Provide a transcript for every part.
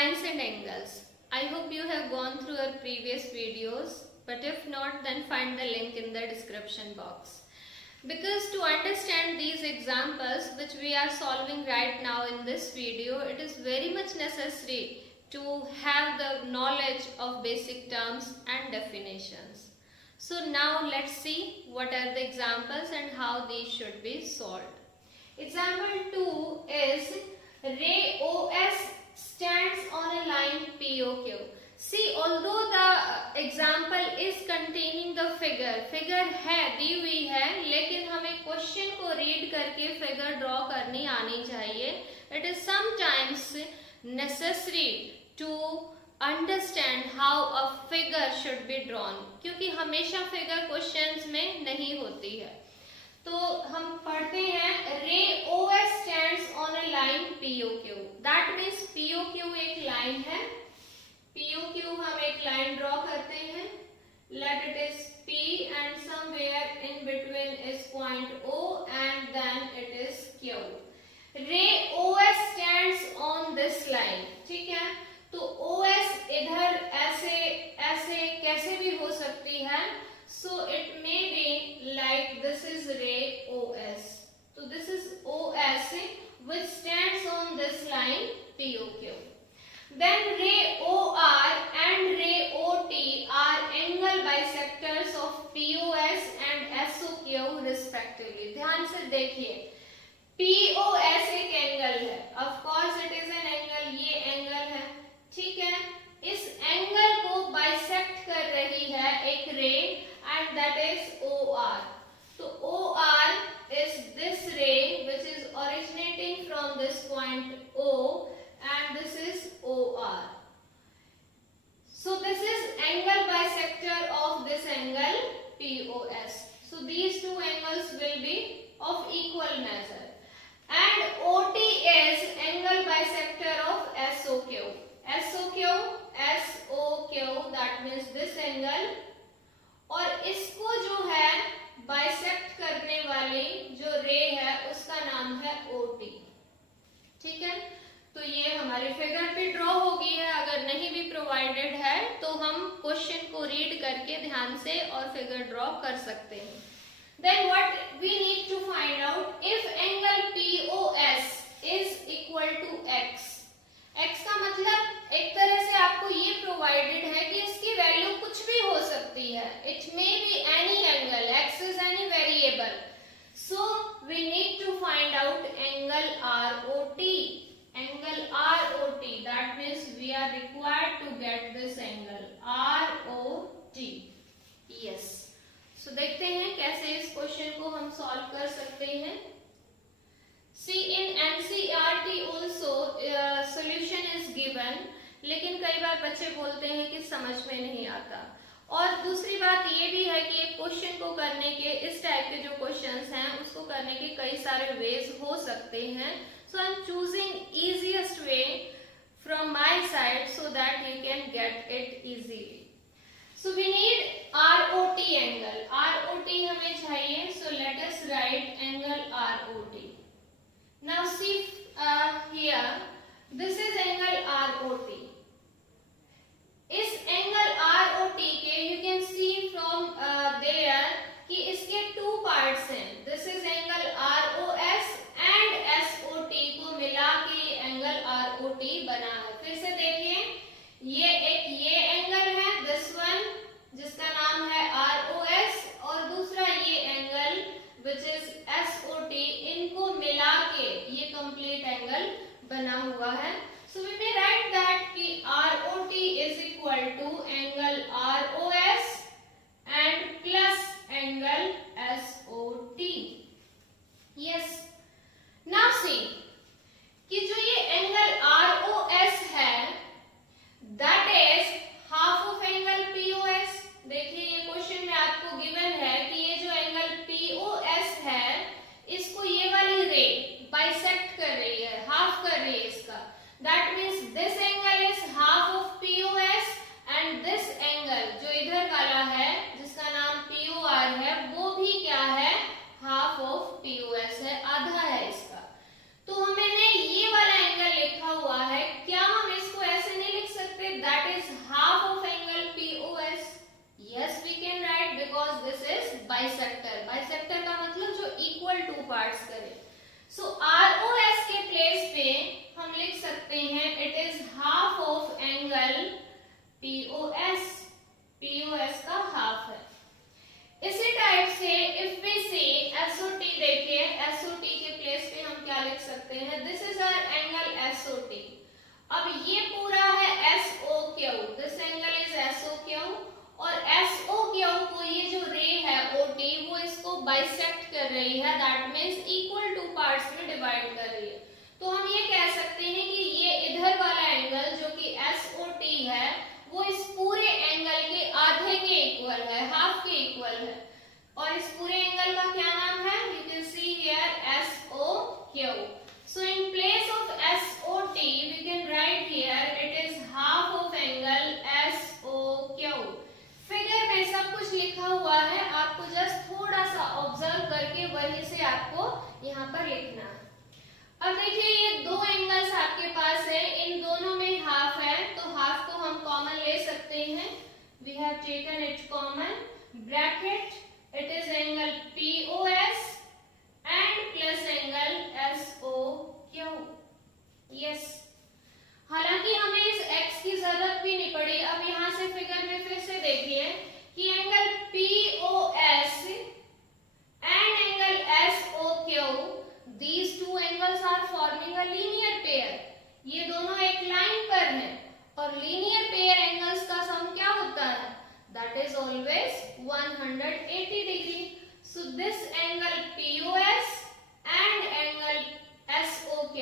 lines and angles. I hope you have gone through our previous videos, but if not, then find the link in the description box. Because to understand these examples which we are solving right now in this video, it is very much necessary to have the knowledge of basic terms and definitions. So now let's see what are the examples and how these should be solved. Example 2 is ray OS stands on a line POQ. See, although the example is containing the figure है दी हुई है, लेकिन हमें question को read करके figure draw करनी आनी चाहिए. It is sometimes necessary to understand how a figure should be drawn, क्योंकि हमेशा फिगर क्वेश्चंस में नहीं होती है. तो हम पढ़ते हैं रे OS stands on a line POQ. That means POQ एक लाइन है. POQ हम एक लाइन ड्रॉ करते हैं. Let it is P and somewhere in between is point O and then it is Q. Ray OS stands on this line. ठीक है, तो OS इधर ऐसे ऐसे कैसे भी हो सकती है. So it may be like this is ray OS. So this is OS which stands on this line POQ. Then ray OR and ray OT are angle bisectors of POS and SOQ respectively. ध्यान से देखिए, POS एक angle है. Of course it is an angle. ये angle है, ठीक है. इस एंगल को बाइसेक्ट कर रही है एक रे and that is OR. So OR is this ray which is originating from this point O and this is OR. So this is angle bisector of this angle POS. So these two angles will be of equal measure. And OT is angle bisector of SOQ. SOQ, that means this angle. और इसको जो है bisect करने वाली जो रे है उसका नाम है OT. ठीक है, तो ये हमारी फिगर पे ड्रॉ हो गई है. अगर नहीं भी प्रोवाइडेड है तो हम क्वेश्चन को रीड करके ध्यान से और फिगर ड्रॉ कर सकते हैं. Then what we need to find out if angle POS is equal to X. X का मतलब एक तरह से आपको ये प्रोवाइडेड है कि इसकी वैल्यू कुछ भी हो सकती है. It may be any angle. X is any variable. So we need to find out angle ROT. Angle ROT. That means we are required to get this angle ROT. Yes. So देखते हैं कैसे इस question को हम solve कर सकते हैं. See, in NCERT also solution is given, लेकिन कई बार बच्चे बोलते हैं कि समझ में नहीं आता. और दूसरी बात ये भी है कि एक क्वेश्चन को करने के इस टाइप के जो क्वेश्चंस हैं उसको करने के कई सारे वेज हो सकते हैं. So I am choosing easiest way from my side so that you can get it easily. So we need ROT angle. ROT हमें चाहिए. So let us write angle ROT. Now see here, this is angle ROT. इस angle ROT के you can see from there कि इसके two parts हैं. This is angle ROS and SOT को मिला के एंगल ROT बना है. फिर से देखिए, ये एंगल है this one जिसका नाम है ROS और दूसरा ये एंगल which is SOT. इनको मिला के ये complete angle बना हुआ है. So we may write that bisect कर रही है, that means equal two parts में डिवाइड कर रही है। तो हम ये कह सकते हैं कि ये इधर वाला एंगल जो कि SOT है वो इस पूरे एंगल के आधे के इक्वल है, हाफ के इक्वल है। और इस पूरे एंगल का क्या नाम है? You can see here SOQ. So in place of SOT we can write here it is half of angle SOQ. Figure में सब कुछ लिखा हुआ है, आपको जस्ट थोड़ा सा ऑब्जर्व करके वहीं से आपको यहाँ पर लिखना है। अब देखिए ये दो एंगल्स आपके पास है, इन दोनों में हाफ है, तो हाफ को हम कॉमन ले सकते हैं। We have taken it common, bracket it is angle POS and plus angle SOQ. Yes, हालांकि हमें इस x की जरूरत भी नहीं पड़ी। अब यहाँ से फिगर में फिर से देखिए कि angle POS and angle SOQ, these two angles are forming a linear pair. ये दोनों एक लाइन पर हैं और लीनियर पेयर एंगल्स का सम क्या होता है? That is always 180 degree. So this angle POS and angle SOQ,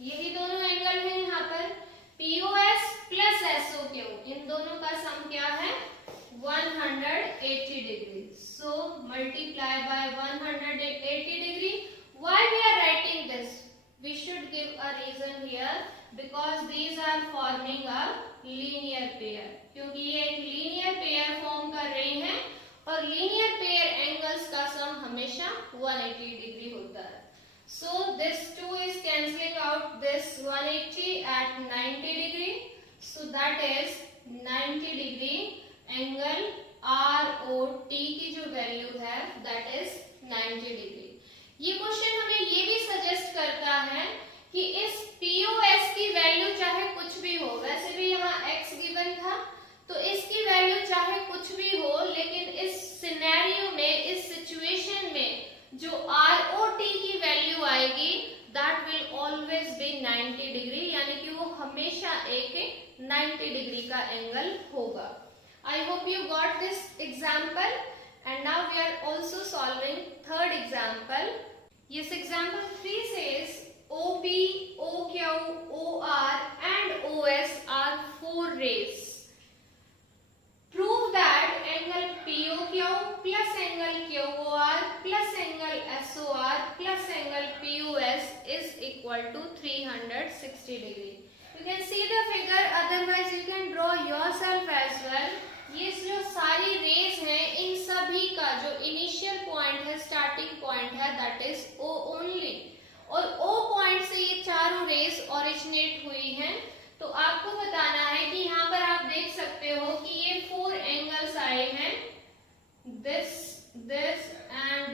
यही दोनों एंगल हैं यहाँ पर, POS प्लस SOQ, इन दोनों का सम क्या है? 180 degree. So multiply by 180 degree. Why we are writing this? We should give a reason here because these are forming a linear pair. क्योंकि ये एक linear pair form कर रहे हैं और linear pair angles का sum हमेशा 180 degree होता है. So this 2 is cancelling out this 180 at 90 degree. So that is 90 degree. Angle ROT की जो वैल्यू है that is 90 डिग्री. ये क्वेश्चन हमें ये भी सजेस्ट करता है कि इस POS की वैल्यू चाहे कुछ भी हो, वैसे भी यहाँ x गिवन था, तो इसकी वैल्यू चाहे कुछ भी हो, लेकिन इस सिनेरियो में, इस सिचुएशन में जो ROT की वैल्यू आएगी that will always be 90 degree, यानी कि वो हमेशा एक 90 डिग्री का एंगल होगा. I hope you got this example, and now we are also solving third example. Yes, example 3 says OP, OQ, OR and OS are 4 rays. Prove that angle POQ plus angle QOR plus angle SOR plus angle POS is equal to 360 degree. You can see the figure, otherwise you can draw yourself as well. ये जो सारी raise हैं, इन सभी का जो initial point है, starting point है, that is O only, और O पॉइंट से ये चारों रेज ओरिजिनेट हुई हैं. तो आपको बताना है कि यहाँ पर आप देख सकते हो कि ये 4 एंगल्स आए हैं, this, this and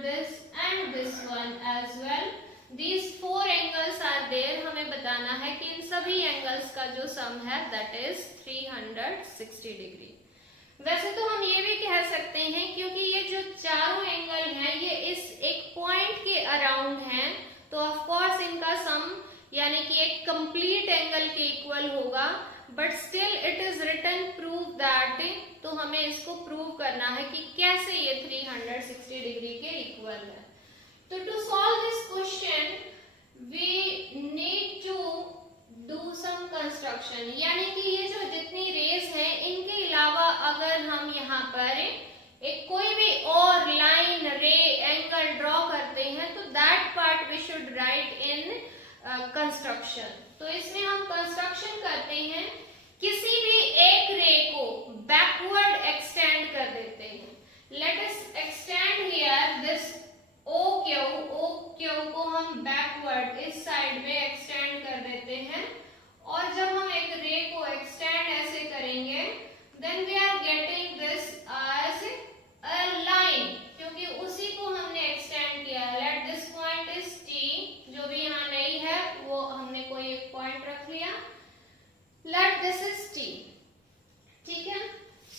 this one as well. These 4 angles are there. हमें बताना है कि इन सभी एंगल्स का जो सम है दैट इज 360 डिग्री. वैसे तो हम ये भी कह सकते हैं क्योंकि ये जो चारों एंगल हैं ये इस एक पॉइंट के अराउंड हैं, तो ऑफ कोर्स इनका सम यानी कि एक कंप्लीट एंगल के इक्वल होगा. But still it is written prove that, तो हमें इसको प्रूव करना है कि कैसे ये 360 डिग्री के इक्वल है. तो to solve this question we need to do some construction, यानी कि ये जो जितनी रेज हैं इनके अलावा अगर हम यहाँ पर एक कोई भी और लाइन, रे, एंगल ड्रॉ करते हैं तो that part we should write in construction. तो इसमें हम कंस्ट्रक्शन करते हैं, किसी भी एक रे को बैकवर्ड एक्सटेंड कर देते हैं. Let us extend here this OQ को हम बैकवर्ड इस साइड में एक्सटेंड कर देते हैं, और जब हम एक रे को एक्सटेंड ऐसे करेंगे then we are getting this as a line, क्योंकि उसी को हमने एक्सटेंड किया है. Let this point is T, जो भी यहाँ नहीं है वो हमने कोई एक पॉइंट रख लिया. लेट दिस इज T, ठीक है.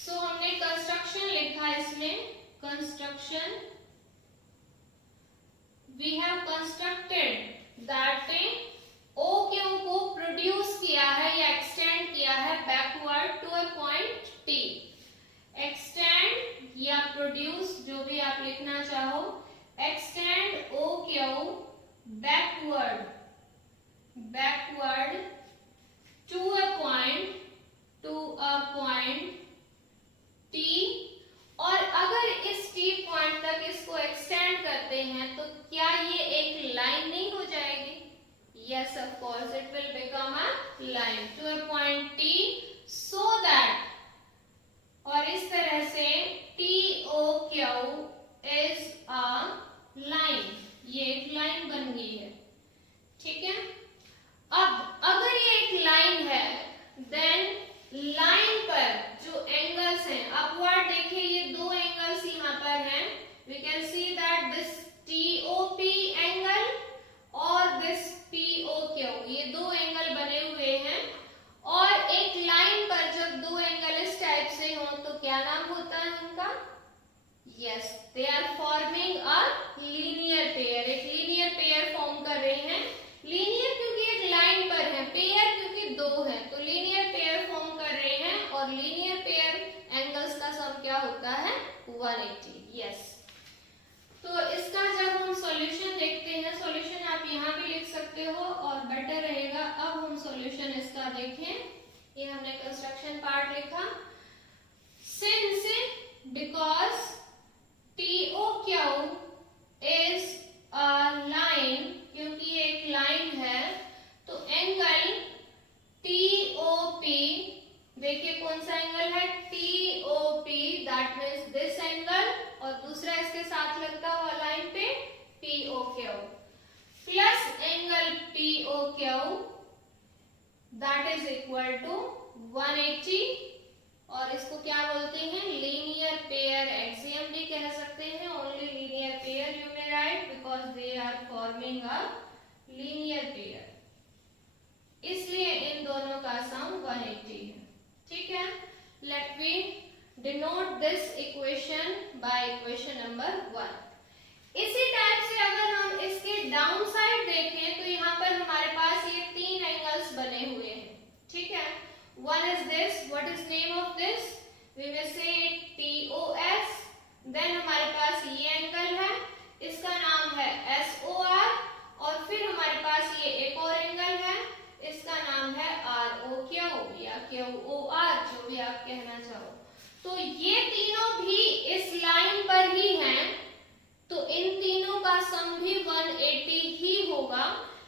सो हमने कंस्ट्रक्शन लिखा इसमें, construction we have constructed that OQ को प्रोड्यूस किया है या एक्सटेंड किया है backward to a point T. Extend या प्रोड्यूस जो भी आप लिखना चाहो, extend OQ backward to a point T, और अगर इस T पॉइंट तक इसको एक्सटेंड करते हैं तो क्या ये एक लाइन नहीं हो जाएगी? Yes, of course, it will become a line to a point T, so that, और इस तरह से TOQ is a line, ये एक लाइन बन गई है, ठीक है। अब अगर ये एक लाइन है, देन लाइन पर जो एंगल्स हैं, अपवर्ड देखिए ये दो एंगल्स यहाँ पर हैं, we can see that this TOP angle और दिस POQ, ये दो एंगल बने हुए हैं, और एक लाइन पर जब दो एंगल इस टाइप से हो तो क्या नाम होता है उनका? Yes, they are forming a linear pair, एक लीनियर पेयर फॉर्म कर रहे हैं। लीनियर क्योंकि एक लाइन पर है, पेयर क्योंकि दो है, तो लीनियर पेयर फॉर्म कर रहे हैं, और लीनियर पेयर एंगल्स का सम क्या होता है? 180। यस, तो इसका जब हम सॉल्यूशन देखते हैं, सॉल्यूशन आप यहाँ भी लिख सकते हो और बेटर रहेगा। अब हम सॉल्यूशन इसका देखें, ये हमने कंस्ट्रक्शन पार्ट लिखा। Since because TOQ is a line, क्योंकि ये एक लाइन है, तो एंगल TOP, देखिए कौन सा एंगल है? TOP, that means this angle, और दूसरा इसके साथ लगता हुआ लाइन पे POQ, plus angle POQ, that is equal to 180, और इसको क्या बोलते हैं? लीनियर पेयर एक्सियम भी कह सकते हैं। Only linear pair you may write, because they are forming a linear pair, इसलिए इन दोनों का सम 180 है, ठीक है। Let me denote this equation by equation number 1। इसी टाइप से अगर हम इसके डाउन साइड देखें तो यहाँ पर हमारे पास ये तीन एंगल्स बने हुए हैं, ठीक है। One is this, what is name of this? We will say TOS, then हमारे पास ये एंगल है, इसका नाम है SOR, और फिर हमारे पास ये एक और एंगल है, इसका नाम है ROQ या QOR, जो भी आप कहना चाहो। तो ये तीनों भी इस लाइन पर ही हैं, तो इन तीनों का सम भी 180 ही होगा,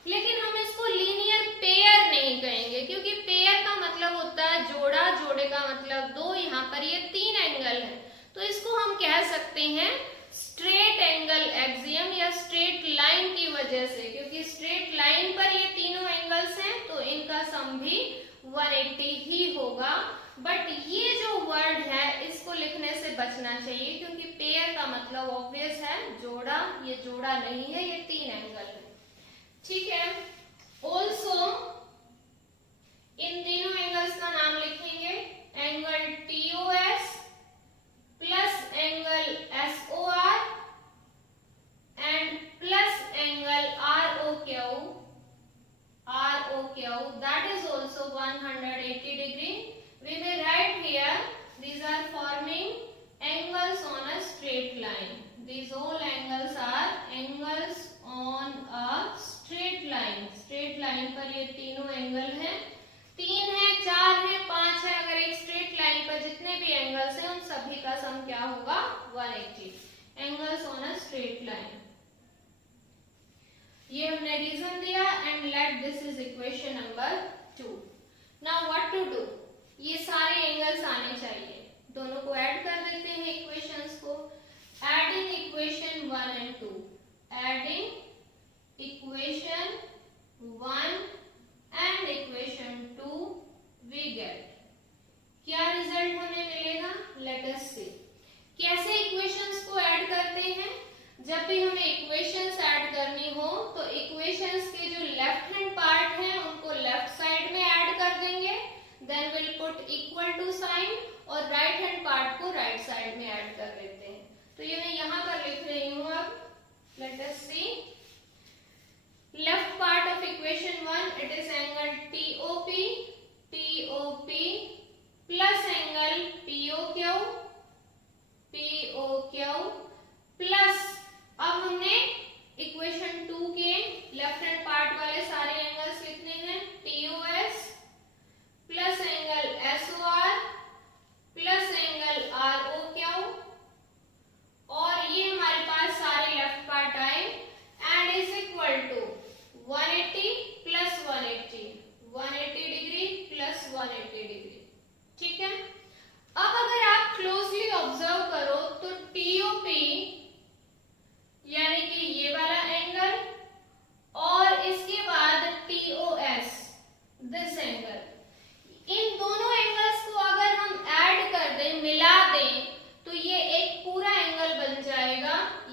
लेकिन हम इसको लीनियर पेयर नहीं कहेंगे, क्योंकि पेयर का मतलब होता है जोड़ा, जोड़े का मतलब दो, यहाँ पर ये तीन एंगल है, तो इसको हम कह सकते हैं स्ट्रेट एंगल एक्सियम या स्ट्रेट लाइन की वजह से, क्योंकि स्ट्रेट लाइन पर ये तीनों एंगल्स हैं, तो इनका सम भी 180 ही होगा। बट ये जो वर्ड है इसको लिखने से बचना चाहिए, क्योंकि पेयर का मतलब ऑब्वियस है जोड़ा, ये जोड़ा नहीं है, ये तीन एंगल है, ठीक है। ऑल्सो इन तीनों एंगल्स का नाम लिखेंगे, angle TOS plus angle SOR and plus angle ROQ, that is also 180 degree. We may write here, these are forming angles on a straight line. These all angles are angles on a straight line. Straight line पर ये तीनों angle हैं, 3 है, 4 है, 5 है, अगर एक straight line पर जितने भी एंगल्स हैं उन सभी का सम क्या होगा? 180 angles on a straight line. ये हमने रीजन दिया, and let this is equation number 2। Now what to do? ये सारे एंगल्स आने चाहिए, दोनों को ऐड कर देते हैं इक्वेशंस को। Adding equation 1 and 2, adding equation 1 and equation 2, we get, क्या रिजल्ट हमें मिलेगा? Let us see. कैसे इक्वेशंस को ऐड करते हैं? जब भी हमें इक्वेशंस ऐड करनी हो तो इक्वेशंस के जो लेफ्ट हैंड पार्ट है उनको लेफ्ट साइड में ऐड कर देंगे, then will put equal to sign, और राइट हैंड पार्ट को राइट साइड में ऐड कर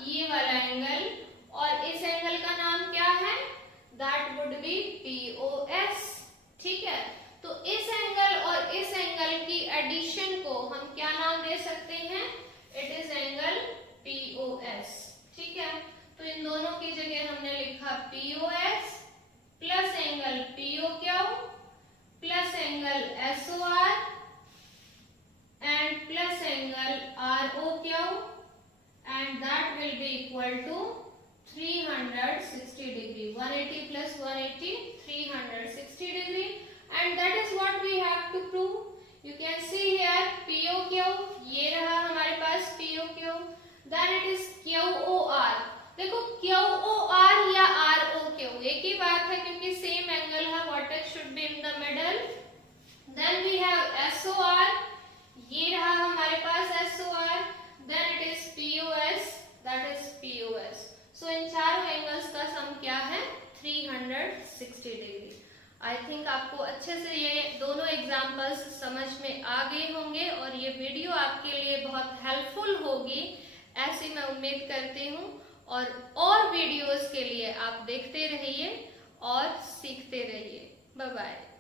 ये वाला एंगल, और इस एंगल का नाम क्या है? That would be POS। ठीक है, तो इस एंगल और इस एंगल की एडिशन को हम क्या नाम दे सकते हैं? It is angle POS। ठीक है, तो इन दोनों की जगह हमने लिखा POS plus angle POQ plus angle SOR and plus angle ROQ, and that will be equal to 360 degree. 180 plus 180, 360 degree, and that is what we have to prove. You can see here POQ, ये रहा हमारे पास POQ, then it is QOR। देखो QOR या ROQ एक ही बात है क्योंकि same angle है, vertex should be in the middle. Then we have SOR, ये रहा हमारे पास SOR, then it is POS, that is POS। So इन चारों एंगल्स का सम क्या है? 360 डिग्री। आई थिंक आपको अच्छे से ये दोनों एग्जाम्पल्स समझ में आ गए होंगे और ये वीडियो आपके लिए बहुत हेल्पफुल होगी, ऐसी मैं उम्मीद करती हूँ। और वीडियोस के लिए आप देखते रहिए और सीखते रहिए। Bye bye.